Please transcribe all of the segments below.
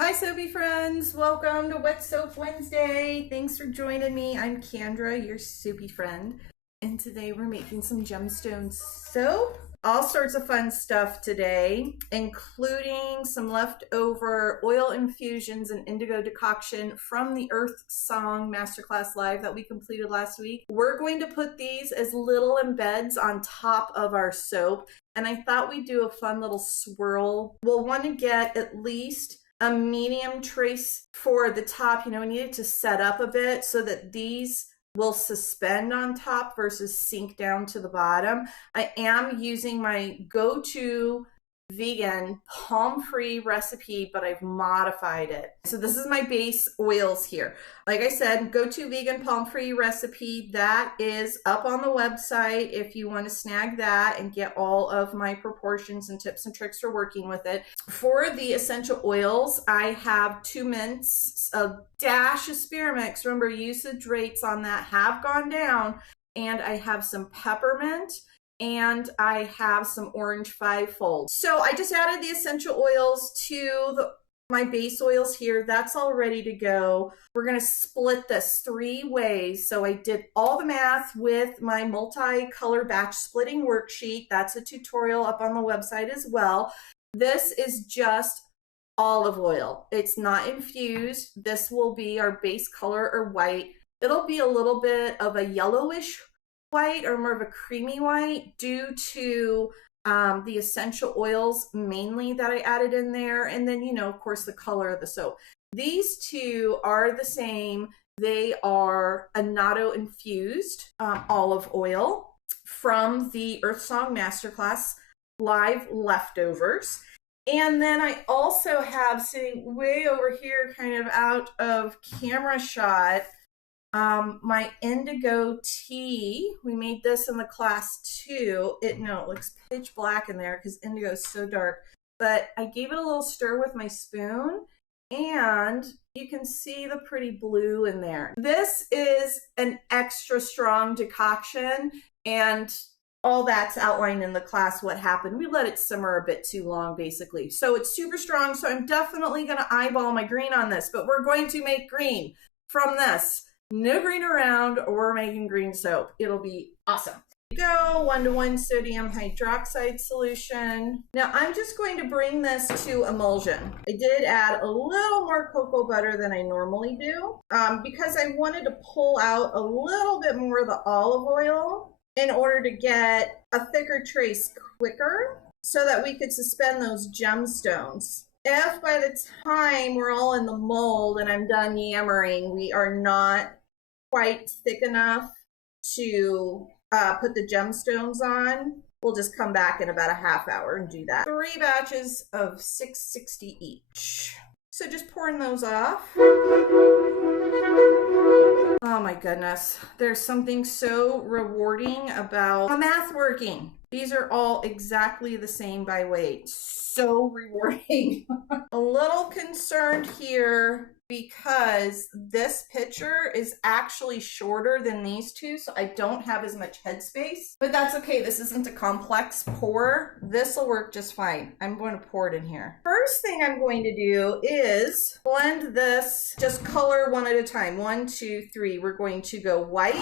Hi soapy friends, welcome to Wet Soap Wednesday. Thanks for joining me. I'm Kendra, your soapy friend, and today we're making some gemstone soap. All sorts of fun stuff today, including some leftover oil infusions and indigo decoction from the Earth Song Masterclass Live that we completed last week. We're going to put these as little embeds on top of our soap, and I thought we'd do a fun little swirl. We'll want to get at least a medium trace for the top. We need it to set up a bit so that these will suspend on top versus sink down to the bottom. I am using my go-to vegan palm-free recipe, but I've modified it. So this is my base oils here. Like I said, go-to vegan palm-free recipe, that is up on the website if you want to snag that and get all of my proportions and tips and tricks for working with it. For the essential oils, I have 2 mints, a dash of spearmint. Remember, usage rates on that have gone down, and I have some peppermint, and I have some orange 5-fold. So I just added the essential oils to my base oils here. That's all ready to go. We're gonna split this 3 ways. So I did all the math with my multi-color batch splitting worksheet. That's a tutorial up on the website as well. This is just olive oil. It's not infused. This will be our base color, or white. It'll be a little bit of a yellowish white, or more of a creamy white, due to the essential oils mainly that I added in there, and then of course the color of the soap. These 2 are the same. They are annatto infused olive oil from the Earth Song Masterclass Live leftovers. And then I also have, sitting way over here, kind of out of camera shot, my indigo tea. We made this in the class too. It looks pitch black in there because indigo is so dark, but I gave it a little stir with my spoon, and you can see the pretty blue in there. This is an extra strong decoction, and all that's outlined in the class what happened. We let it simmer a bit too long, basically. So it's super strong, so I'm definitely going to eyeball my green on this, but we're going to make green from this. No green around, or we're making green soap. It'll be awesome. Go 1:1 sodium hydroxide solution. Now I'm just going to bring this to emulsion. I did add a little more cocoa butter than I normally do because I wanted to pull out a little bit more of the olive oil in order to get a thicker trace quicker so that we could suspend those gemstones. If by the time we're all in the mold and I'm done yammering, we are not quite thick enough to put the gemstones on, we'll just come back in about a half hour and do that. 3 batches of 660 each. So just pouring those off. Oh my goodness, there's something so rewarding about the math working. These are all exactly the same by weight. So rewarding. A little concerned here because this picture is actually shorter than these 2, so I don't have as much headspace, but that's okay. This isn't a complex pour. This will work just fine. I'm going to pour it in here. First thing I'm going to do is blend this, just color one at a time. 1, 2, 3. We're going to go white.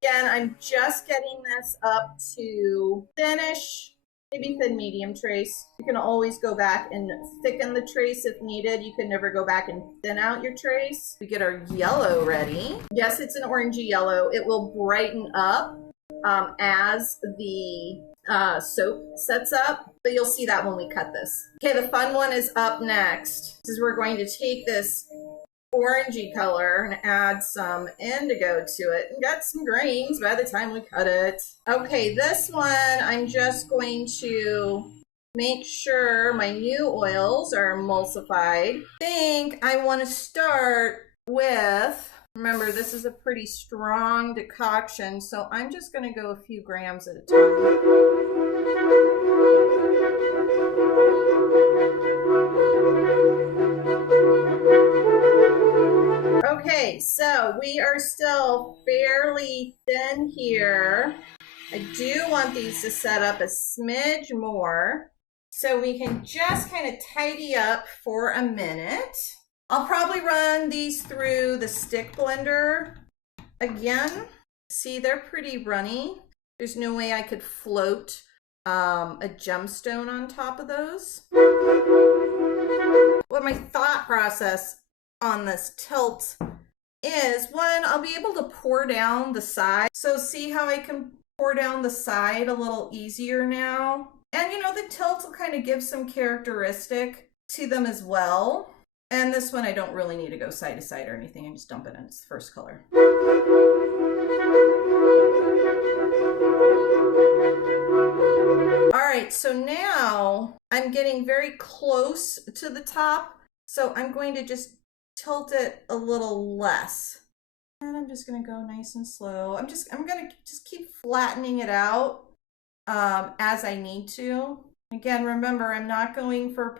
Again, I'm just getting this up to thinnish, maybe thin medium trace. You can always go back and thicken the trace if needed. You can never go back and thin out your trace. We get our yellow ready. Yes, it's an orangey yellow. It will brighten up as the soap sets up, but you'll see that when we cut this. Okay, the fun one is up next. This is, we're going to take this orangey color and add some indigo to it, and got some grains by the time we cut it. Okay, this one I'm just going to make sure my new oils are emulsified. I think I want to start with, remember this is a pretty strong decoction, so I'm just going to go a few grams at a time. Okay, so we are still fairly thin here. I do want these to set up a smidge more. So we can just kind of tidy up for a minute. I'll probably run these through the stick blender again. See, they're pretty runny. There's no way I could float a gemstone on top of those. What my thought process on this tilt is, one, I'll be able to pour down the side. So see how I can pour down the side a little easier now? And you know, the tilt will kind of give some characteristic to them as well. And this one, I don't really need to go side to side or anything. I just dump it in its first color. All right, so now I'm getting very close to the top. So I'm going to just tilt it a little less. And I'm just gonna go nice and slow. I'm gonna just keep flattening it out as I need to. Again, remember, I'm not going for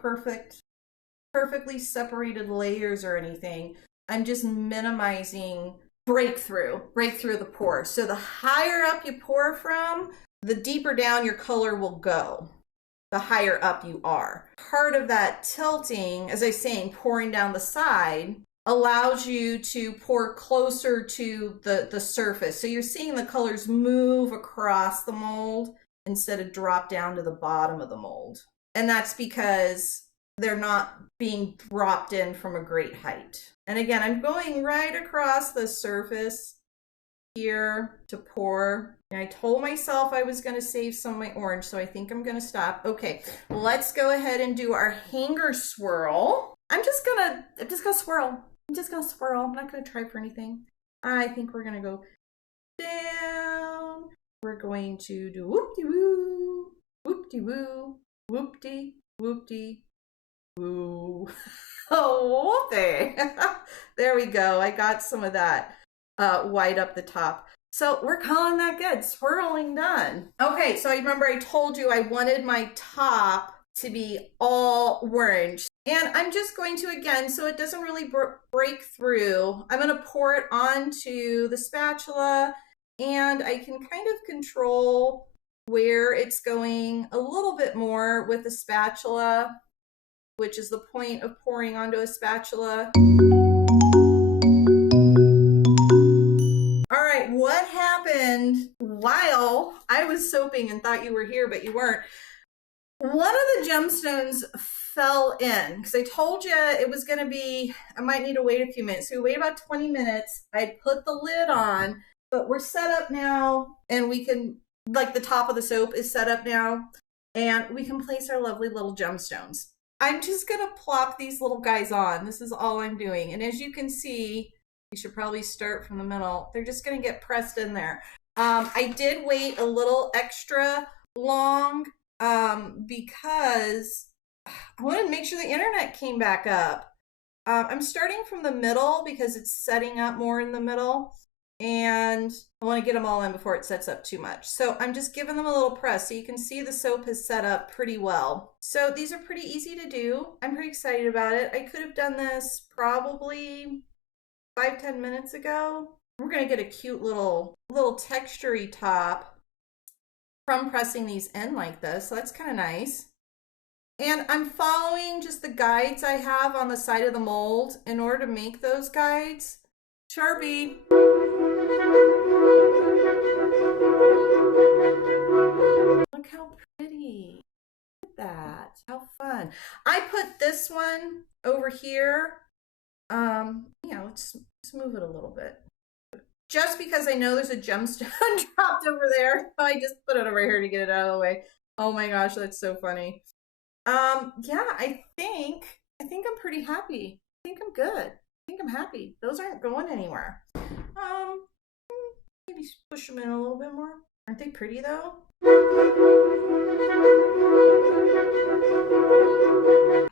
perfectly separated layers or anything. I'm just minimizing breakthrough of the pour. So the higher up you pour from, the deeper down your color will go, the higher up you are. Part of that tilting, as I was saying, pouring down the side, allows you to pour closer to the surface. So you're seeing the colors move across the mold instead of drop down to the bottom of the mold. And that's because they're not being dropped in from a great height. And again, I'm going right across the surface here to pour. And I told myself I was going to save some of my orange, so I think I'm going to stop. Okay, let's go ahead and do our hanger swirl. I'm just gonna swirl. I'm just gonna swirl. I'm not gonna try for anything. I think we're gonna go down. We're going to do whoop-de-woo, whoop-de-woo, whoop-de, whoop-de, woo. Oh, there we go. I got some of that white up the top. So we're calling that good. Swirling done. Okay, so I remember I told you I wanted my top to be all orange. And I'm just going to, again, so it doesn't really break through, I'm going to pour it onto the spatula, and I can kind of control where it's going a little bit more with the spatula, which is the point of pouring onto a spatula. All right, what happened while I was soaping and thought you were here, but you weren't? One of the gemstones fell in because I told you it was going to be, I might need to wait a few minutes. So we wait about 20 minutes. I put the lid on, but we're set up now, and we can, like, the top of the soap is set up now, and we can place our lovely little gemstones. I'm just going to plop these little guys on. This is all I'm doing. And as you can see, you should probably start from the middle. They're just going to get pressed in there. I did wait a little extra long because I wanted to make sure the internet came back up. I'm starting from the middle because it's setting up more in the middle, and I want to get them all in before it sets up too much. So I'm just giving them a little press so you can see the soap has set up pretty well. So these are pretty easy to do. I'm pretty excited about it. I could have done this probably 5-10 minutes ago. We're going to get a cute little textury top from pressing these in like this. So that's kind of nice. And I'm following just the guides I have on the side of the mold in order to make those guides. Sharpie. Look how pretty. Look at that. How fun. I put this one over here. Yeah, let's move it a little bit. Just because I know there's a gemstone dropped over there. I just put it over here to get it out of the way. Oh my gosh, that's so funny. Yeah, I think I'm pretty happy. I think I'm good. I think I'm happy. Those aren't going anywhere. Maybe push them in a little bit more. Aren't they pretty though?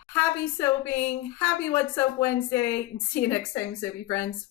Happy soaping. Happy What's Up Wednesday. And see you next time, soapy friends.